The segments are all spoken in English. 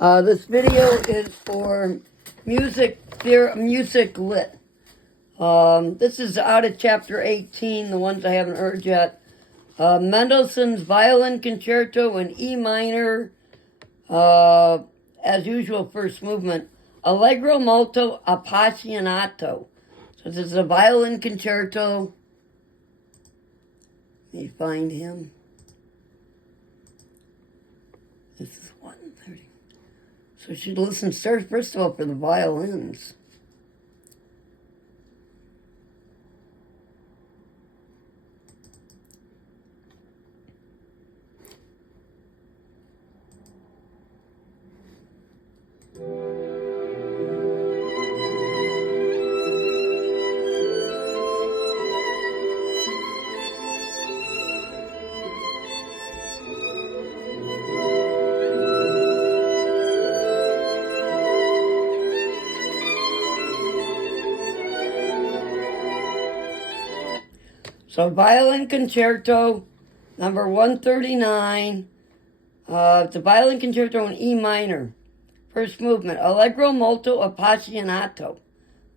This video is for music lit. This is out of chapter 18, the ones I haven't heard yet. Mendelssohn's Violin Concerto in E minor, as usual, first movement. Allegro molto appassionato. So this is a violin concerto. Let me find him. This is 1:30. So you should listen first of all for the violins. So Violin Concerto, number 139. It's a Violin Concerto in E minor. First movement, Allegro molto appassionato.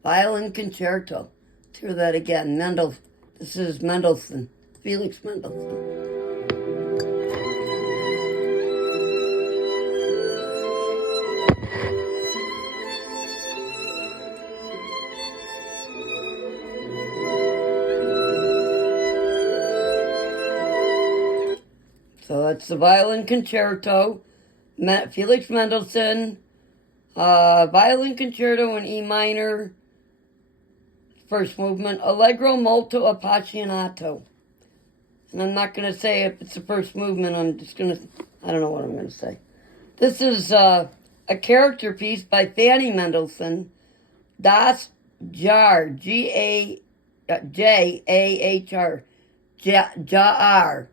Violin Concerto. Let's hear that again. This is Mendelssohn. Felix Mendelssohn. So that's the Violin Concerto, Felix Mendelssohn, Violin Concerto in E minor, first movement, Allegro molto appassionato. And I'm not going to say if it's the first movement, I don't know what I'm going to say. This is a character piece by Fanny Mendelssohn, Das Jar, J-A-H-R, Jar.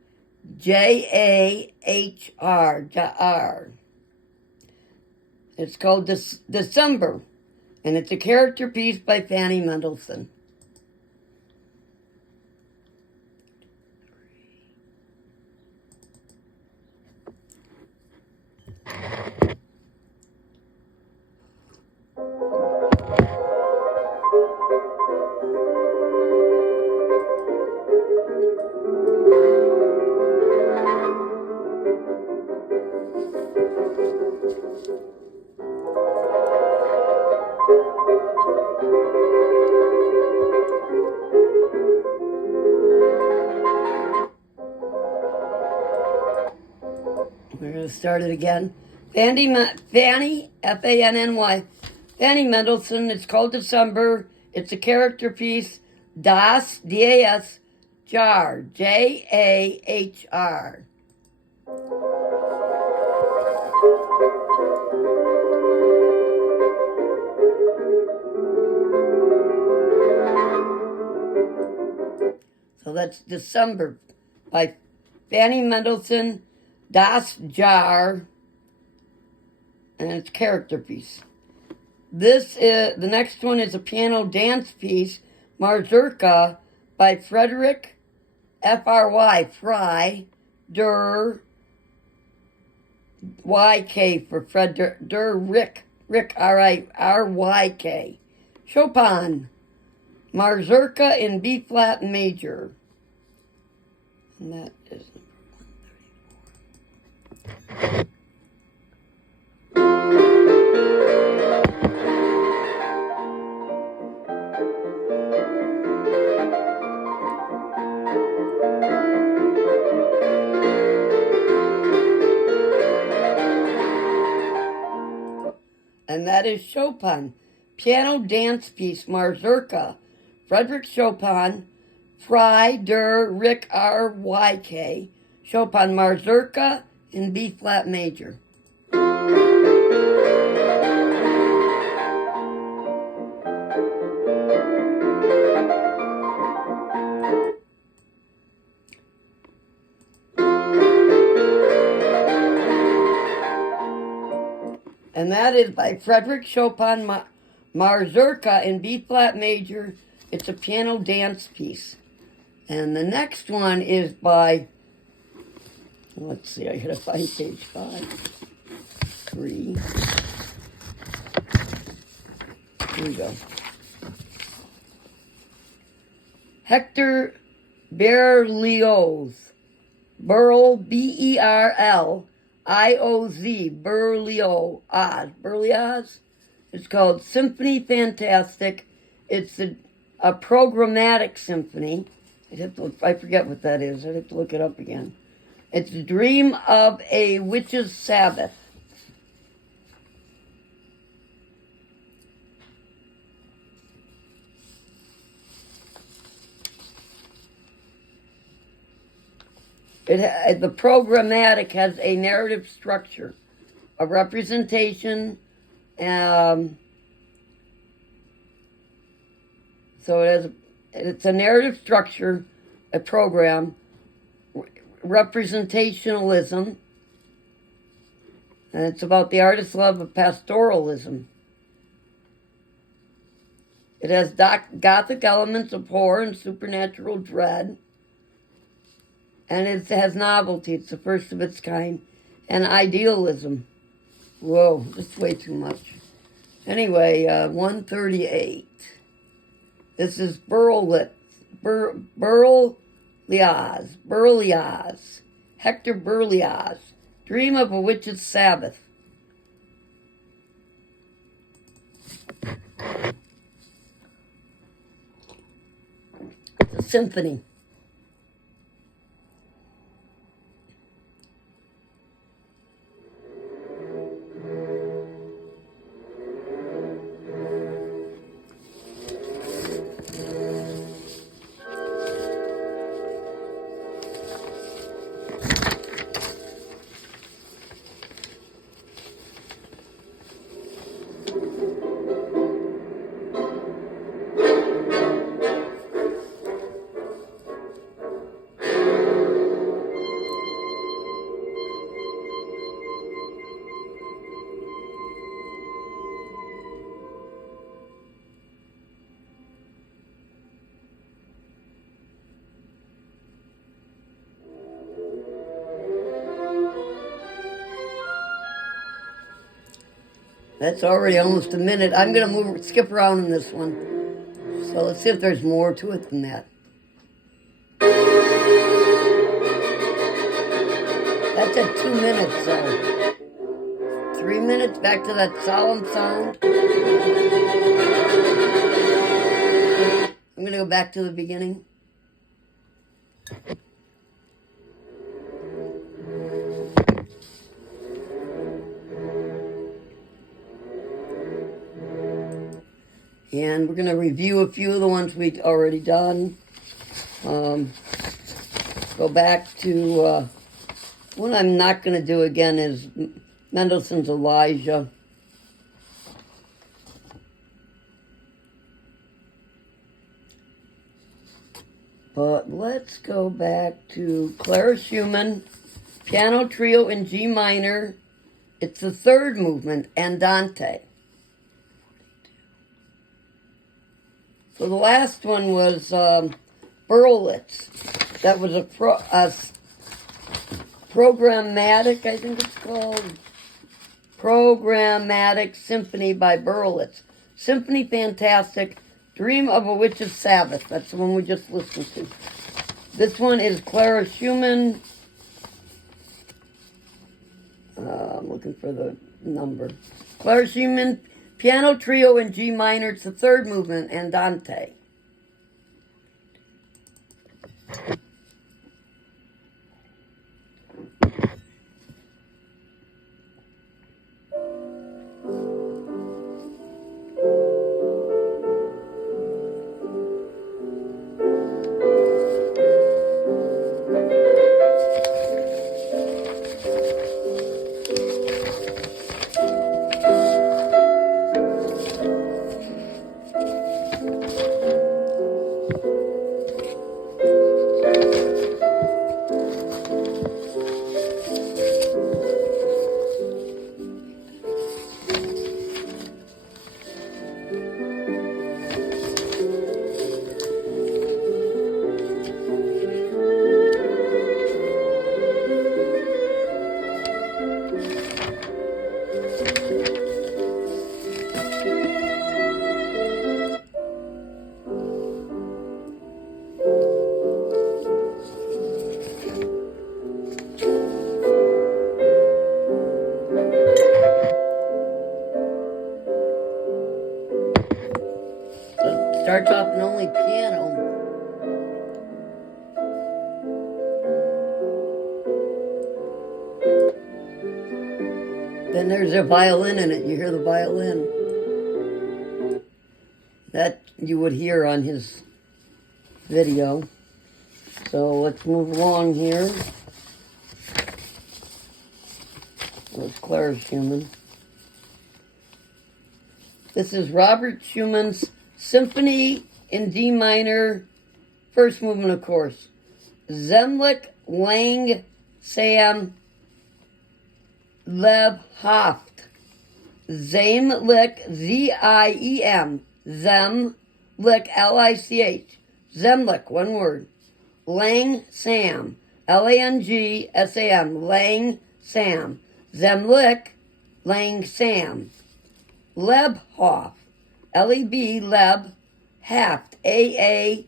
J-A-H-R, Jar. It's called December, and it's a character piece by Fanny Mendelssohn. We're going to start it again. Fanny, F-A-N-N-Y. Fanny Mendelssohn. It's called December. It's a character piece. Das, D-A-S, Jar, J-A-H-R. So that's December by Fanny Mendelssohn. Das Jar, and it's character piece. The next one is a piano dance piece, Mazurka, by Frederick, F-R-Y, Fry, der, Y-K for Fred, der Rick, R-I-R-Y-K. Chopin, Mazurka in B-flat major. And that is and that is Chopin. Piano dance piece, Mazurka. Frederick Chopin, Fry, der, Rick, R-Y-K. Chopin, Mazurka in B-flat major. And that is by Frederick Chopin, Mazurka in B-flat major. It's a piano dance piece. And the next one is by, let's see, I gotta find page 5. 3. Here we go. Hector Berlioz. Berlioz. Berlioz. It's called Symphony Fantastic. It's a programmatic symphony. I forget what that is. I'd have to look it up again. It's Dream of a Witch's Sabbath. The programmatic has a narrative structure, a representation. So it's a narrative structure, a program, representationalism, and it's about the artist's love of pastoralism. It has gothic elements of horror and supernatural dread, and it has novelty. It's the first of its kind, and idealism. Whoa, this is way too much. Anyway, 138. This is Berlioz. Hector Berlioz. Dream of a Witch's Sabbath. It's a symphony. That's already almost a minute. I'm going to skip around in this one. So let's see if there's more to it than that. That's at 2 minutes, so 3 minutes, back to that solemn sound. I'm going to go back to the beginning. And we're going to review a few of the ones we've already done. Go back to, one I'm not going to do again is Mendelssohn's Elijah. But let's go back to Clara Schumann, Piano Trio in G minor. It's the third movement, Andante. So the last one was Berlitz. That was a programmatic, I think it's called. Programmatic Symphony by Berlitz. Symphony Fantastic, Dream of a Witch's Sabbath. That's the one we just listened to. This one is Clara Schumann. I'm looking for the number. Clara Schumann, Piano Trio in G minor. It's the third movement, Andante. Starts off an only piano. Then there's a violin in it. You hear the violin. That you would hear on his video. So let's move along here. That's Claire Schumann. This is Robert Schumann's Symphony in D minor, first movement, of course. Zemlich Lang Sam Lebhaft. Zemlich, Z-I-E-M. Zemlich, L-I-C-H. Zemlich, one word. Lang Sam. L-A-N-G-S-A-M. Lang Sam. Zemlich Lang Sam. Lebhoff. L-E-B, Leb, Haft. L-E-B,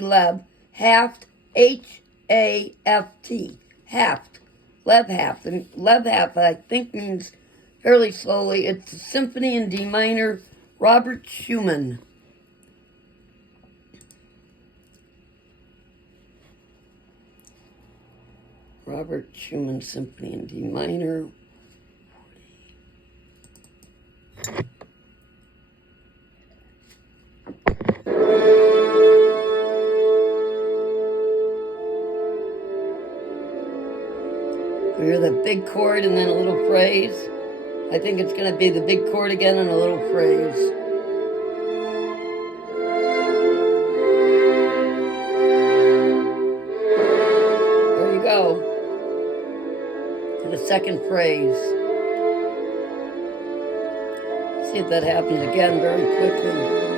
Leb, Haft, H-A-F-T. Haft. Lebhaft. And Lebhaft, I think, means fairly slowly. It's a Symphony in D minor, Robert Schumann. Robert Schumann Symphony in D minor. We hear the big chord and then a little phrase. I think it's going to be the big chord again and a little phrase. There you go. And a second phrase. See if that happens again very quickly.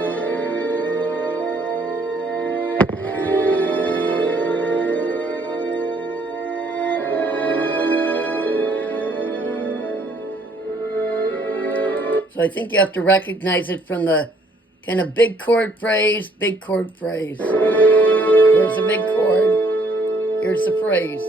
So I think you have to recognize it from the kind of big chord phrase, big chord phrase. Here's the big chord. Here's the phrase.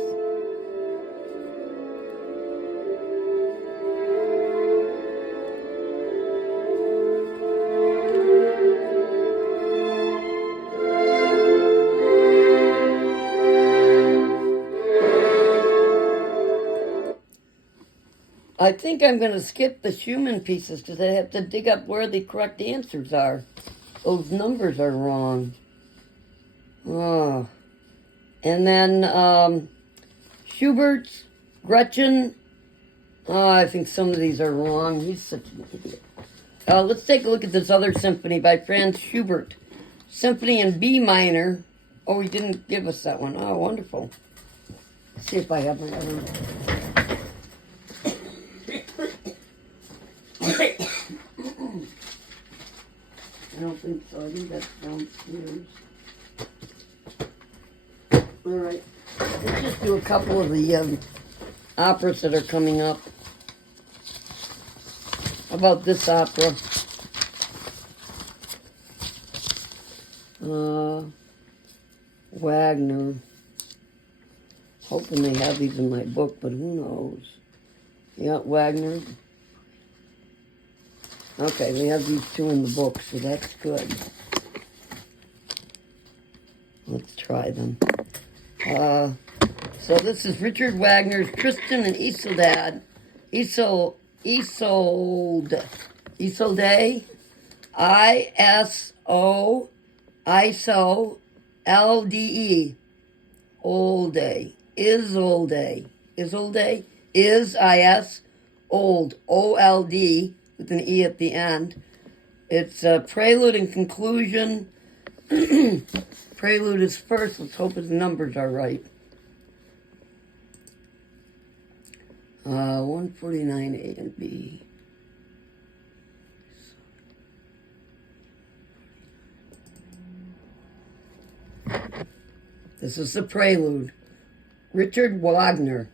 I think I'm going to skip the Schumann pieces because I have to dig up where the correct answers are. Those numbers are wrong. Oh. And then Schubert's, Gretchen. Oh, I think some of these are wrong. He's such an idiot. Let's take a look at this other symphony by Franz Schubert. Symphony in B minor. Oh, he didn't give us that one. Oh, wonderful. Let's see if I have my other. I don't think so. I think that's downstairs. All right. Let's just do a couple of the operas that are coming up. How about this opera? Wagner. Hoping they have these in my book, but who knows? Yeah, Wagner. Okay, they have these two in the book, so that's good. Let's try them. So this is Richard Wagner's Tristan and Isolde. Isolde. I-S-O-L-D-E. Olde. Isolde. Is I-S. Old. O-L-D. With an E at the end. It's a prelude and conclusion. Prelude is first. Let's hope his numbers are right. 149 A and B. This is the prelude. Richard Wagner.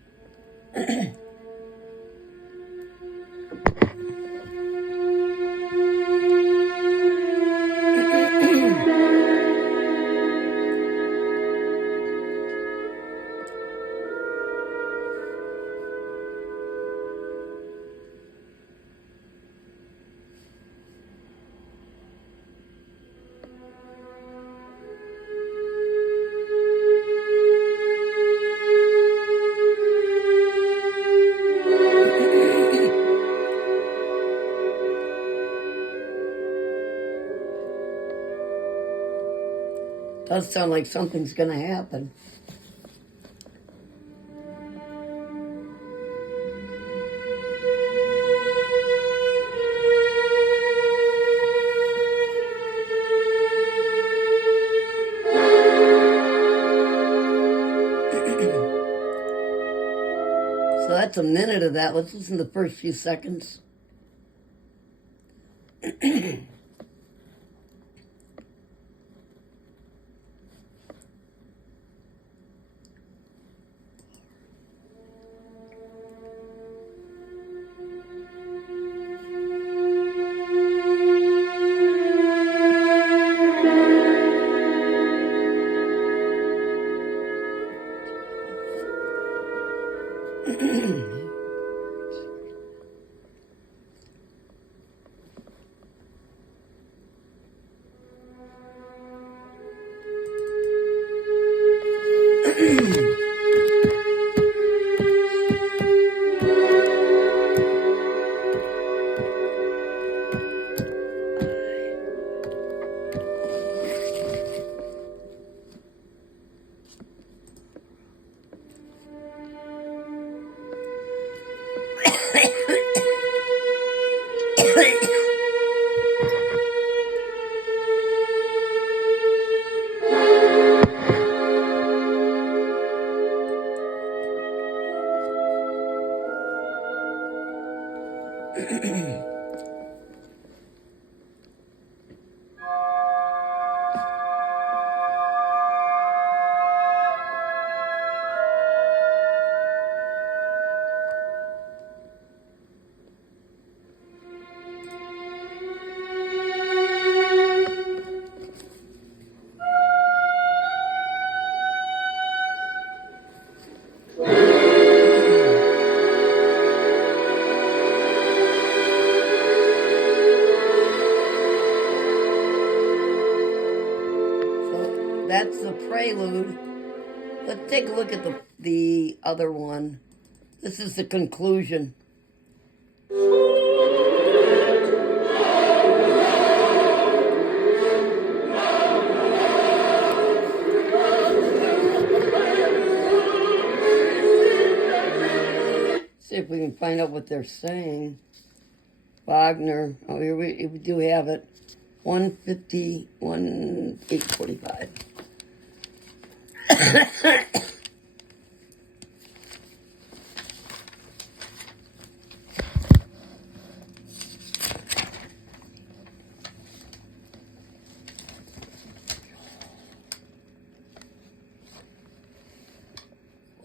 Does sound like something's going to happen. So that's a minute of that. Let's listen to the first few seconds. That's the prelude. Let's take a look at the other one. This is the conclusion. See if we can find out what they're saying. Wagner. Oh, here we do have it. 8:45.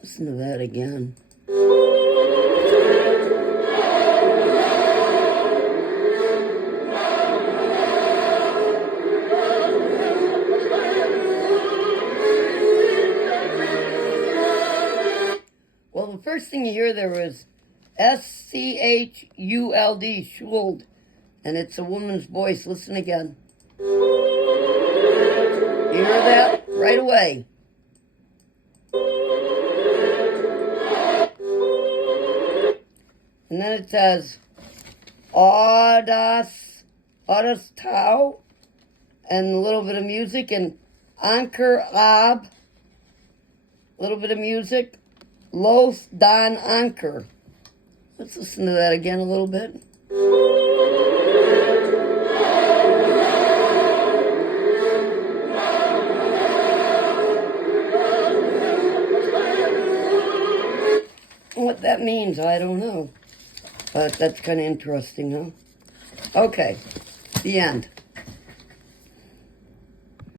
Listen to that again. Well, the first thing you hear there was S-C-H-U-L-D, Schuld, and it's a woman's voice. Listen again. You hear that? Right away. And then it says, Audas Tau, and a little bit of music, and Anker Ab, a little bit of music, Los Dan Anker. Let's listen to that again a little bit. What that means, I don't know. But that's kind of interesting, huh? Okay, the end.